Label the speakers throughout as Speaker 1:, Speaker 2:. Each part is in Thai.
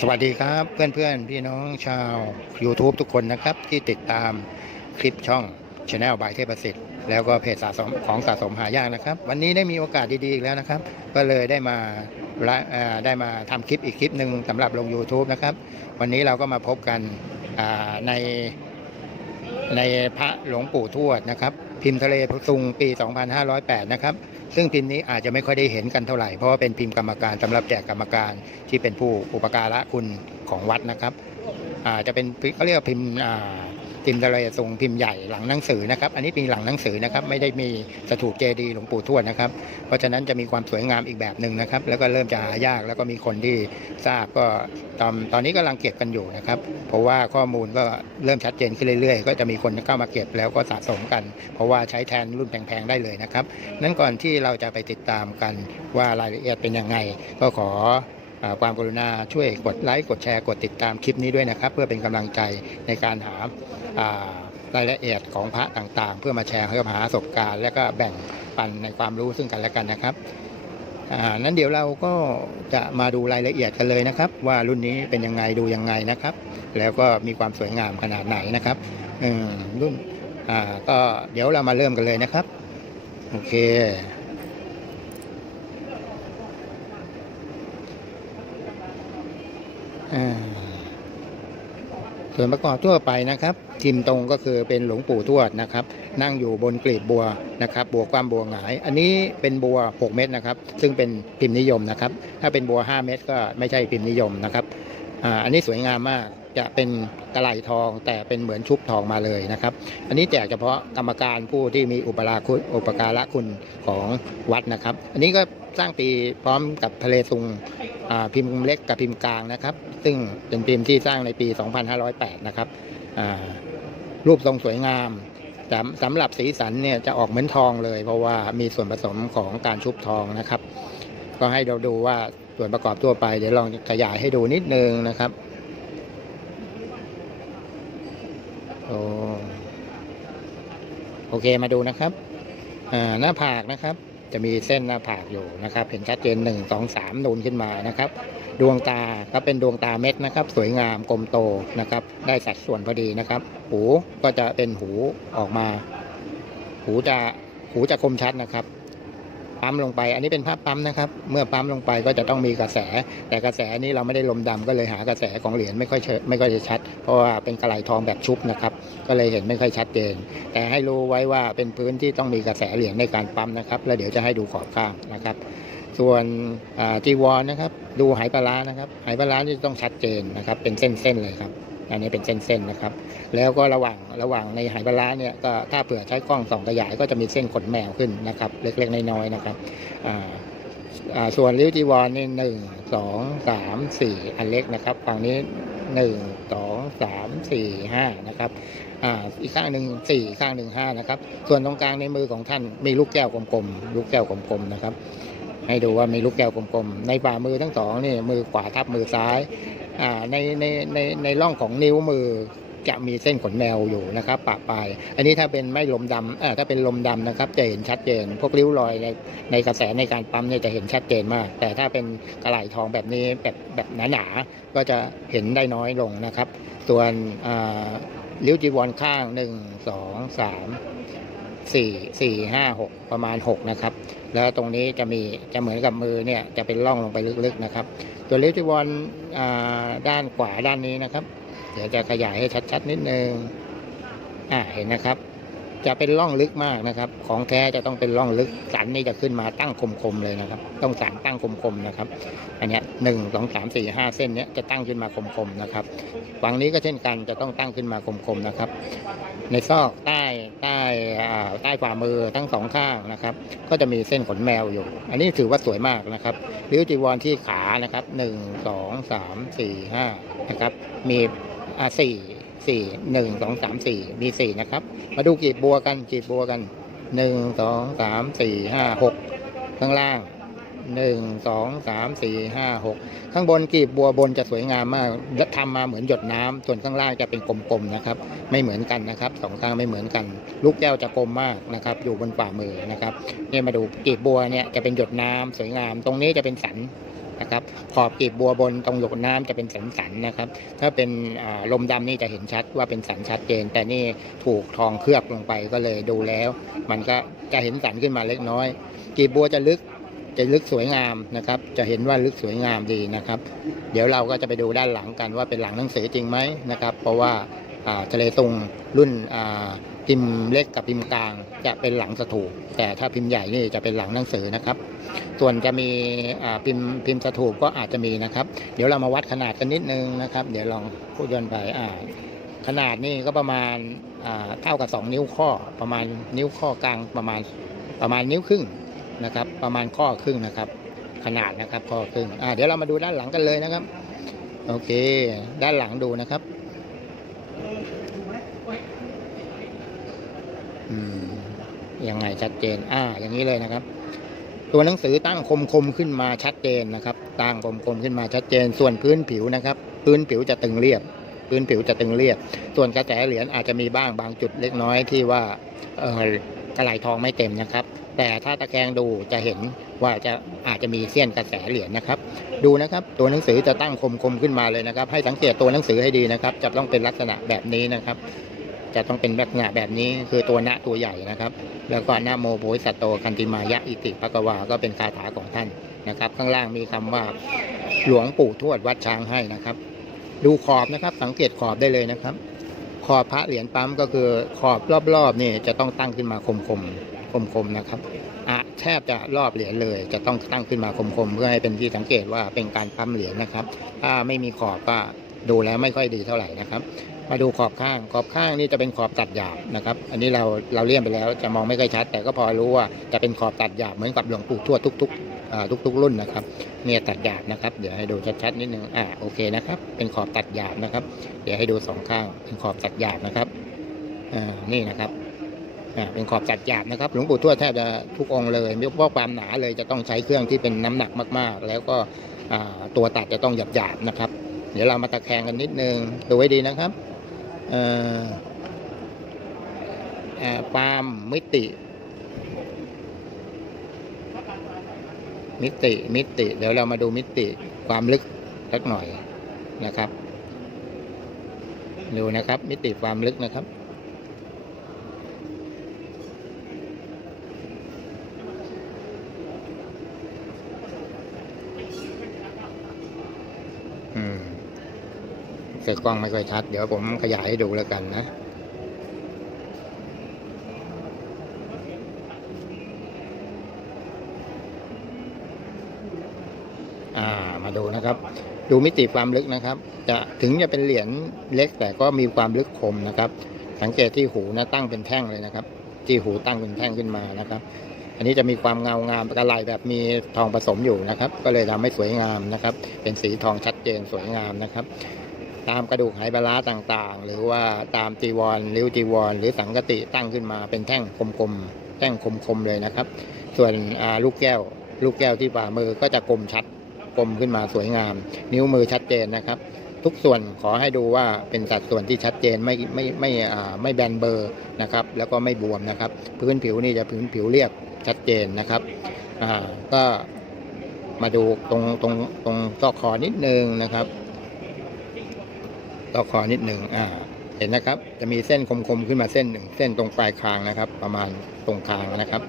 Speaker 1: สวัสดีครับเพื่อนเพื่อนพี่น้องชาว YouTube ทุกคนนะครับ ที่ติดตามคลิปช่อง Channel บายเทพประสิทธิ์แล้วก็เพจสะสมของสะสมหายากนะครับ วันนี้ได้มีโอกาสดีๆอีกแล้วนะครับ ก็เลยได้มาได้มาทำคลิปอีกคลิปหนึ่งสำหรับลง YouTube นะครับ วันนี้เราก็มาพบกันใน ในพระหลวงปู่ทวดนะครับ พิมพ์ทะเลซุงปี 2508 นะครับ ซึ่งพิมพ์นี้อาจจะไม่ค่อยได้เห็นกันเท่าไหร่ เพราะว่าเป็นพิมพ์กรรมการสำหรับแจกกรรมการที่เป็นผู้อุปการะคุณของวัดนะครับ อาจจะเป็นเขาเรียกพิมพ์ พิมพ์ทะเลทรงพิมพ์ใหญ่หลังหนังสือนะครับ อันนี้เป็นหลังหนังสือนะครับ ไม่ได้มีสถูปเจดีย์หลวงปู่ทวดนะครับ เพราะฉะนั้นจะมีความสวยงามอีกแบบหนึ่งนะครับ แล้วก็เริ่มจะหายากแล้วก็มีคนที่ทราบก็ตอนตอนนี้กำลังเก็บกันอยู่นะครับ เพราะว่าข้อมูลก็เริ่มชัดเจนขึ้นเรื่อยๆ ก็จะมีคนเข้ามาเก็บแล้วก็สะสมกัน เพราะว่าใช้แทนรุ่นแพงๆได้เลยนะครับ นั้นก่อนที่เราจะไปติดตามกันว่ารายละเอียดเป็นยังไง ก็ขอ ความกรุณาช่วยกดไลค์กดแชร์กดติดตามคลิปนี้ด้วยนะครับ เพื่อเป็นกำลังใจในการหาารายละเอียดของพระต่างๆ เพื่อมาแชร์ให้กับหาประสบการณ์ และก็แบ่งปันในความรู้ซึ่งกันและกันนะครับนั้นเดี๋ยวเราก็จะมาดูรายละเอียดกันเลยนะครับ ว่ารุ่นนี้เป็นยังไงดูยังไงนะครับ แล้วก็มีความสวยงามขนาดไหนนะครับรุ่นก็เดี๋ยวเรามาเริ่มกันเลยนะครับ โอเค อ่า ส่วนประกอบทั่วไปนะครับทิมตรงก็คือเป็นหลวงปู่ทวดนะครับ นั่งอยู่บนกลีบบัวนะครับบัวความบัวหงาย อันนี้เป็นบัว 6 เม็ดนะครับ ซึ่งเป็นพิมพ์นิยมนะครับ ถ้าเป็นบัว 5 เม็ดก็ไม่ใช่พิมพ์นิยมนะครับ อ่าอันนี้สวยงามมากจะเป็นกระไหลทองแต่เป็นเหมือนชุบทองมาเลยนะครับ อันนี้แจกเฉพาะกรรมการผู้ที่มีอุปราคุณอุปการะคุณของวัดนะครับ อันนี้ก็สร้างปีพร้อมกับทะเลซุงอ่าพิมพ์เล็กกับพิมพ์กลางนะครับ ซึ่งเป็นพิมพ์ที่สร้างในปี 2508 นะครับอ่ารูปทรงสวยงามสำสำหรับสีสันเนี่ยจะออกเหมือนทองเลย เพราะว่ามีส่วนผสมของการชุบทองนะครับ ก็ให้เราดูว่า ส่วนประกอบทั่วไปเดี๋ยวลองขยายให้ดูนิดนึงนะครับโอ้โอเคมาดูนะครับหน้าผากนะครับ จะมีเส้นหน้าผากอยู่นะครับ เห็นชัดเจนหนึ่งสองสามนูนขึ้นมานะครับ ดวงตาก็เป็นดวงตาเม็ดนะครับ สวยงามกลมโตนะครับ ได้สัดส่วนพอดีนะครับ หูก็จะเป็นหูออกมา หูจะหูจะคมชัดนะครับ ปั๊มลงไป อันนี้เป็นภาพปั๊มนะครับ เมื่อปั๊มลงไปก็จะต้องมีกระแส แต่กระแสนี้เราไม่ได้ลมดำก็เลยหากระแสของเหรียญไม่ค่อยไม่ค่อยจะชัด เพราะว่าเป็นกระไหลทองแบบชุบนะครับ ก็เลยเห็นไม่ค่อยชัดเจน แต่ให้รู้ไว้ว่าเป็นพื้นที่ต้องมีกระแสเหรียญในการปั๊มนะครับ แล้วเดี๋ยวจะให้ดูขอบข้างนะครับส่วนจีวรนนะครับ ดูไหปลาร้านะครับไหปลาร้านี่ต้องชัดเจนนะครับ เป็นเส้นๆเลยครับ อันนี้เป็นเส้นๆนะครับ แล้วก็ระหว่างระหว่างในไหปลาร้าเนี่ยก็ถ้าเผื่อใช้กล้องส่องขยายก็จะมีเส้นขนแมวขึ้นนะครับ เล็กๆน้อยๆนะครับส่วนริ้วจีวรนี่หนึ่งสองสามสี่อันเล็กนะครับฝั่งนี้หนึ่งสองสามสี่ห้านะครับอ่าอีกข้างหนึ่งสี่ข้างหนึ่งห้านะครับ ส่วนตรงกลางในมือของท่านมีลูกแก้วกลมๆลูกแก้วกลมๆนะครับ ให้ดูว่ามีลูกแก้วกลมๆ ในฝ่ามือทั้งสองนี่มือขวาทับมือซ้ายในในในในร่องของนิ้วมือจะมีเส้นขนแมวอยู่นะครับปะปลายอันนี้ถ้าเป็นไม่ลมดำถ้าเป็นลมดำนะครับ จะเห็นชัดเจน พวกริ้วรอยในในกระแสในการปั๊มเนี่ยจะเห็นชัดเจนมาก แต่ถ้าเป็นกระไหลทองแบบนี้แบบแบบหนาๆก็จะเห็นได้น้อยลงนะครับ ส่วนริ้วจีวรข้างหนึ่งสองสาม สี่สี่ห้าหกประมาณหกนะครับ แล้วตรงนี้จะมีจะเหมือนกับมือเนี่ยจะเป็นร่องลงไปลึกๆนะครับ ตัวริ้วจีวอ่าด้านขวาด้านนี้นะครับ เดี๋ยวจะขยายให้ชัดๆนิดนึงอ่าเห็นนะครับ จะเป็นร่องลึกมากนะครับ ของแท้จะต้องเป็นร่องลึกสันนี่จะขึ้นมาตั้งคมๆเลยนะครับ ต้องสันตั้งคมๆนะครับ อันนี้หนึ่งสองสามสี่ห้าเส้นเนี้ยจะตั้งขึ้นมาคมๆนะครับฝั่งนี้ก็เช่นกันจะต้องตั้งขึ้นมาคมๆนะครับ ในซอกใต้ ใต้ฝ่ามือทั้งสองข้างนะครับ ก็จะมีเส้นขนแมวอยู่ อันนี้ถือว่าสวยมากนะครับริ้วจีวรที่ขานะครับหนึ่งสองสามสี่ห้านะครับ มีอ่าสี่สี่หนึ่งสองสามสี่มีสี่นะครับ มาดูกีบบัวกันกีบบัวกันหนึ่งสองสามสี่ห้าหกข้างล่าง หนึ่งสองสามสี่ห้าหกข้างบนกีบบัวบนจะสวยงามมากและทำมาเหมือนหยดน้ำส่วนข้างล่างจะเป็นกลมๆนะครับ ไม่เหมือนกันนะครับสองข้างไม่เหมือนกัน ลูกแก้วจะกลมมากนะครับ อยู่บนฝ่ามือนะครับเนี่ยมาดูกีบบัวเนี่ยจะเป็นหยดน้ำสวยงาม ตรงนี้จะเป็นสันนะครับขอบกีบบัวบนตรงหยดน้ำจะเป็นสันสันนะครับ ถ้าเป็นลมดำนี่จะเห็นชัดว่าเป็นสันชัดเจน แต่นี่ถูกทองเคลือบลงไปก็เลยดูแล้ว มันก็จะเห็นสันขึ้นมาเล็กน้อย กีบบัวจะลึก จะลึกสวยงามนะครับ จะเห็นว่าลึกสวยงามดีนะครับ เดี๋ยวเราก็จะไปดูด้านหลังกันว่าเป็นหลังหนังสือจริงไหมนะครับ เพราะว่าทะเลตุงรุ่นพิมพ์เล็กกับพิมพ์กลางจะเป็นหลังสถูปแต่ถ้าพิมพ์ใหญ่นี่จะเป็นหลังหนังสือนะครับ ส่วนจะมีพิมพ์พิมพ์สถูปก็อาจจะมีนะครับ เดี๋ยวเรามาวัดขนาดกันนิดนึงนะครับ เดี๋ยวลองพูดย้อนไปขนาดนี่ก็ประมาณเท่ากับ 2 นิ้วข้อประมาณนิ้วข้อกลางประมาณประมาณนิ้วครึ่ง นะครับ ประมาณข้อครึ่งนะครับ ขนาดนะครับข้อครึ่งอ่าเดี๋ยวเรามาดูด้านหลังกันเลยนะครับ โอเค ด้านหลังดูนะครับอืมยังไงชัดเจน อ่า อย่างนี้เลยนะครับ ตัวหนังสือตั้งคมคมขึ้นมาชัดเจนนะครับ ตั้งคมคมขึ้นมาชัดเจน ส่วนพื้นผิวนะครับ พื้นผิวจะตึงเรียบ พื้นผิวจะตึงเรียบ ส่วนกระแสเหรียญอาจจะมีบ้างบางจุดเล็กน้อยที่ว่าเออ กระไหลทองไม่เต็มนะครับ แต่ถ้าตะแคงดูจะเห็นว่าจะอาจจะมีเสี้ยนกระแสเหรียญนะครับ ดูนะครับตัวหนังสือจะตั้งคมคมๆขึ้นมาเลยนะครับ ให้สังเกตตัวหนังสือให้ดีนะครับ จะต้องเป็นลักษณะแบบนี้นะครับ จะต้องเป็นลักษณะแบบนี้คือตัวณตัวใหญ่นะครับ แล้วก็นะโมโพสัตโตคันติมายะอิติภะกวาก็เป็นคาถาของท่านนะครับ ข้างล่างมีคำว่าหลวงปู่ทวดวัดช้างให้นะครับ ดูขอบนะครับ สังเกตขอบได้เลยนะครับ ขอบพระเหรียญปั๊มก็คือขอบรอบๆนี่จะต้องตั้งขึ้นมาคมๆคมๆนะครับอะแทบจะรอบเหรียญเลย จะต้องตั้งขึ้นมาคมๆเพื่อให้เป็นที่สังเกตว่าเป็นการปั๊มเหรียญนะครับ ถ้าไม่มีขอบก็ดูแล้วไม่ค่อยดีเท่าไหร่นะครับ มาดูขอบข้างขอบข้างนี่จะเป็นขอบตัดหยาบนะครับ อันนี้เราเราเลี่ยงไปแล้วจะมองไม่ค่อยชัด แต่ก็พอรู้ว่าจะเป็นขอบตัดหยาบเหมือนกับหลวงปู่ทวดทุก ๆ ทุกๆรุ่นนะครับเนี่ยตัดหยาบนะครับ เดี๋ยวให้ดูชัดๆนิดนึงอ่าโอเคนะครับ เป็นขอบตัดหยาบนะครับ เดี๋ยวให้ดูสองข้างเป็นขอบตัดหยาบนะครับอ่านี่นะครับอ่าเป็นขอบตัดหยาบนะครับหลวงปู่ทวดแทบจะทุกองเลยยกว่าความหนาเลยจะต้องใช้เครื่องที่เป็นน้ำหนักมากๆ แล้วก็อ่าตัวตัดจะต้องหยาบๆนะครับ เดี๋ยวเรามาตะแคงกันนิดนึงดูไว้ดีนะครับอ่อเอ่อปามมิติ มิติมิติเดี๋ยวเรามาดูมิติความลึกสักหน่อยนะครับ ดูนะครับ มิติความลึกนะครับ อืมเสกกล้องไม่ค่อยชัด เดี๋ยวผมขยายให้ดูแล้วกันนะ อ่ามาดูนะครับ ดูมิติความลึกนะครับ จะถึงจะเป็นเหรียญเล็กแต่ก็มีความลึกคมนะครับ สังเกตที่หูนะตั้งเป็นแท่งเลยนะครับ ที่หูตั้งเป็นแท่งขึ้นมานะครับ อันนี้จะมีความเงางามกระไหลแบบมีทองผสมอยู่นะครับ ก็เลยทำให้สวยงามนะครับ เป็นสีทองชัดเจนสวยงามนะครับ ตามกระดูกไหปลาร้าต่างๆ หรือว่าตามจีวรริ้วจีวร หรือสังกติตั้งขึ้นมาเป็นแท่งคมๆแท่งคมๆเลยนะครับ ส่วนลูกแก้วลูกแก้วที่ฝ่ามือก็จะกลมชัด กลมขึ้นมาสวยงาม นิ้วมือชัดเจนนะครับ ทุกส่วนขอให้ดูว่าเป็นสัดส่วนที่ชัดเจนไม่ไม่ไม่ไม่แบนเบอร์นะครับแล้วก็ไม่บวมนะครับ พื้นผิวนี่จะพื้นผิวเรียบชัดเจนนะครับก็มาดูตรงตรงตรงซอกคอนิดนึงนะครับซอกคอนิดหนึ่งอ่าเห็นนะครับ จะมีเส้นคมๆขึ้นมาเส้นหนึ่งเส้นตรงปลายคางนะครับ ประมาณตรงคางนะครับ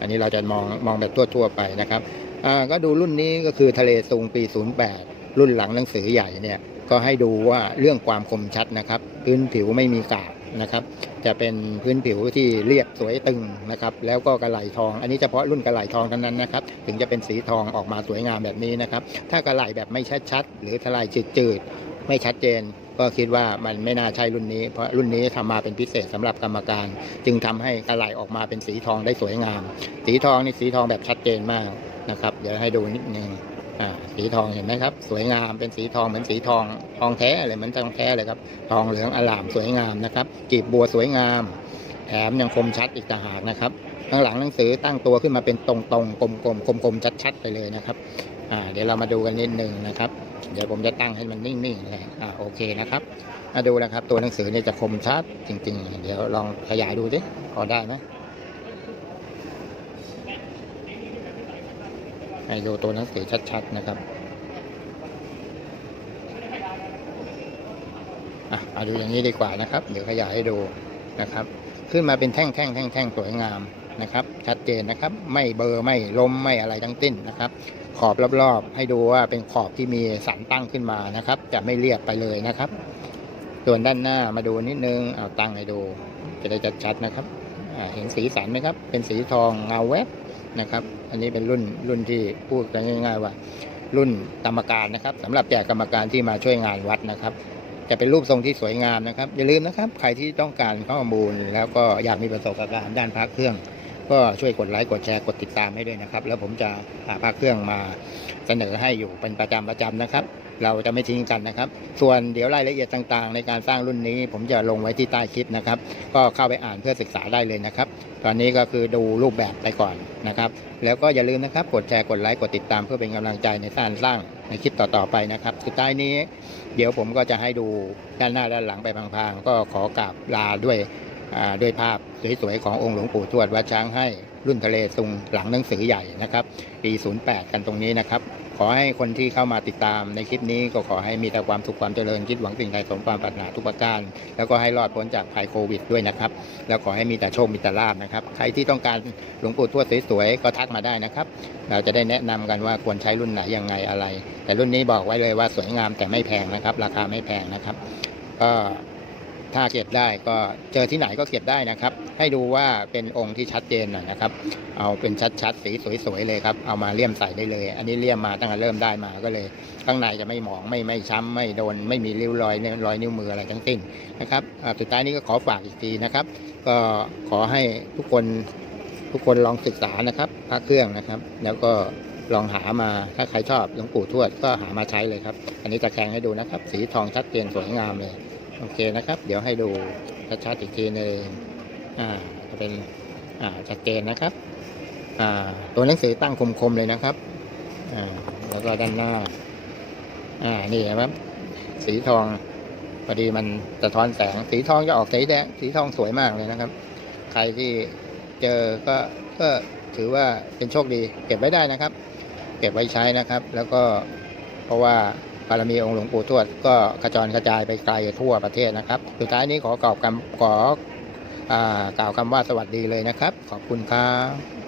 Speaker 1: อันนี้เราจะมองมองแบบทั่วๆไปนะครับ อ่าก็ดูรุ่นนี้ก็คือทะเลซุงปี 08 รุ่นหลังหนังสือใหญ่เนี่ยก็ให้ดูว่าเรื่องความคมชัดนะครับ พื้นผิวไม่มีกากนะครับ จะเป็นพื้นผิวที่เรียบสวยตึงนะครับ แล้วก็กระไหลทอง อันนี้เฉพาะรุ่นกระไหลทองเท่านั้นนะครับ ถึงจะเป็นสีทองออกมาสวยงามแบบนี้นะครับ ถ้ากระไหลแบบไม่ชัดๆหรือทลายจืดๆไม่ชัดเจน ก็คิดว่ามันไม่น่าใช่รุ่นนี้ เพราะรุ่นนี้ทำมาเป็นพิเศษสำหรับกรรมการ จึงทำให้กระไหลออกมาเป็นสีทองได้สวยงาม สีทองนี่สีทองแบบชัดเจนมากนะครับ เดี๋ยวให้ดูนิดนึงอ่าสีทองเห็นไหมครับ สวยงามเป็นสีทองเหมือนสีทองทองแท้เลยเหมือนทองแท้เลยครับ ทองเหลืองอลามสวยงามนะครับกีบบัวสวยงาม แถมยังคมชัดอีกต่างหากนะครับข้างหลังหนังสือตั้งตัวขึ้นมาเป็นตรงๆกลมๆคมๆชัดๆไปเลยนะครับ่าเดี๋ยวเรามาดูกันนิดนึงนะครับ เดี๋ยวผมจะตั้งให้มันนิ่งๆเลยอ่าโอเคนะครับมาดูนะครับ ตัวหนังสือเนี่ยจะคมชัดจริง ๆ เดี๋ยวลองขยายดูสิพอได้ไหมให้ดูตัวหนังสือชัด ๆ นะครับอะมาดูอย่างนี้ดีกว่านะครับ เดี๋ยวขยายให้ดูนะครับ ขึ้นมาเป็นแท่งๆท่สวยงามนะครับ ชัดเจนนะครับ ไม่เบอร์ไม่ล้มไม่อะไรทั้งติ้นนะครับ ขอบรอบๆ ให้ดูว่าเป็นขอบที่มีสันตั้งขึ้นมานะครับ จะไม่เรียบไปเลยนะครับ ส่วนด้านหน้ามาดูนิดนึงเอาตั้งให้ดู จะได้ชัดๆนะครับเห็นสีสันไหมครับ เป็นสีทองเงาแวบนะครับ อันนี้เป็นรุ่นรุ่นที่พูดกันง่าย ๆ ว่า รุ่นกรรมการนะครับสำหรับแจกกรรมการที่มาช่วยงานวัดนะครับ จะเป็นรูปทรงที่สวยงามนะครับ อย่าลืมนะครับ ใครที่ต้องการข้อมูลแล้วก็อยากมีประสบการณ์ด้านพระเครื่อง ก็ช่วยกดไลค์กดแชร์กดติดตามให้ด้วยนะครับ แล้วผมจะหาพระเครื่องมาเสนอให้อยู่เป็นประจำประจำนะครับ เราจะไม่ทิ้งกันนะครับ ส่วนเดี๋ยวรายละเอียดต่างๆ ในการสร้างรุ่นนี้ ผมจะลงไว้ที่ใต้คลิปนะครับ ก็เข้าไปอ่านเพื่อศึกษาได้เลยนะครับ ตอนนี้ก็คือดูรูปแบบไปก่อนนะครับ แล้วก็อย่าลืมนะครับ กดแชร์กดไลค์กดติดตามเพื่อเป็นกำลังใจในการสร้างในคลิปต่อๆไปนะครับ สุดท้ายนี้ เดี๋ยวผมก็จะให้ดูด้านหน้าด้านหลังไปพลางๆก็ขอกราบลาด้วย ด้วยภาพสวยๆขององค์หลวงปู่ทวดวัดช้างให้รุ่นทะเลซุงหลังหนังสือใหญ่นะครับ ปี 08 กันตรงนี้นะครับ ขอให้คนที่เข้ามาติดตามในคลิปนี้ก็ขอให้มีแต่ความสุขความเจริญคิดหวังสิ่งใดสมความปรารถนาทุกประการ แล้วก็ให้รอดพ้นจากภัยโควิดด้วยนะครับ แล้วขอให้มีแต่โชคมีแต่ลาบนะครับ ใครที่ต้องการหลวงปู่ทวดสวยๆก็ทักมาได้นะครับ เราจะได้แนะนำกันว่าควรใช้รุ่นไหนยังไงอะไร แต่รุ่นนี้บอกไว้เลยว่าสวยงามแต่ไม่แพงนะครับ ราคาไม่แพงนะครับ ก็ ถ้าเก็บได้ก็เจอที่ไหนก็เก็บได้นะครับ ให้ดูว่าเป็นองค์ที่ชัดเจนหน่อยนะครับ เอาเป็นชัดๆสีสวยๆเลยครับ เอามาเลี่ยมใส่ได้เลย อันนี้เลี่ยมมาตั้งแต่เริ่มได้มาก็เลย ข้างในจะไม่หมองไม่ไม่ช้ำไม่โดน ไม่มีริ้วรอยรอยนิ้วมืออะไรทั้งสิ้นนะครับสุดท้ายนี้ก็ขอฝากอีกทีนะครับ ก็ขอให้ทุกคนทุกคนลองศึกษานะครับพระเครื่องนะครับ แล้วก็ลองหามาถ้าใครชอบหลวงปู่ทวดก็หามาใช้เลยครับ อันนี้จะแข่งให้ดูนะครับ สีทองชัดเจนสวยงามเลย โอเคนะครับ เดี๋ยวให้ดูชัดๆอีกทีหนึงอ่าจะเป็นอ่าชัดเจนนะครับอ่าตัวหนังสือตั้งคมๆเลยนะครับอ่าแล้วก็ด้านหน้าอ่านี่นะครับสีทองพอดีมันสะท้อนแสง สีทองจะออกสีแดงสีทองสวยมากเลยนะครับ ใครที่เจอก็ก็ถือว่าเป็นโชคดี เก็บไว้ได้นะครับ เก็บไว้ใช้นะครับ แล้วก็เพราะว่า บารมีองค์หลวงปู่ทวดก็กระจรกระจายไปไกลทั่วประเทศนะครับ สุดท้ายนี้ขอกล่าวคำขออ่ากล่าวคำว่าสวัสดีเลยนะครับ ขอบคุณครับ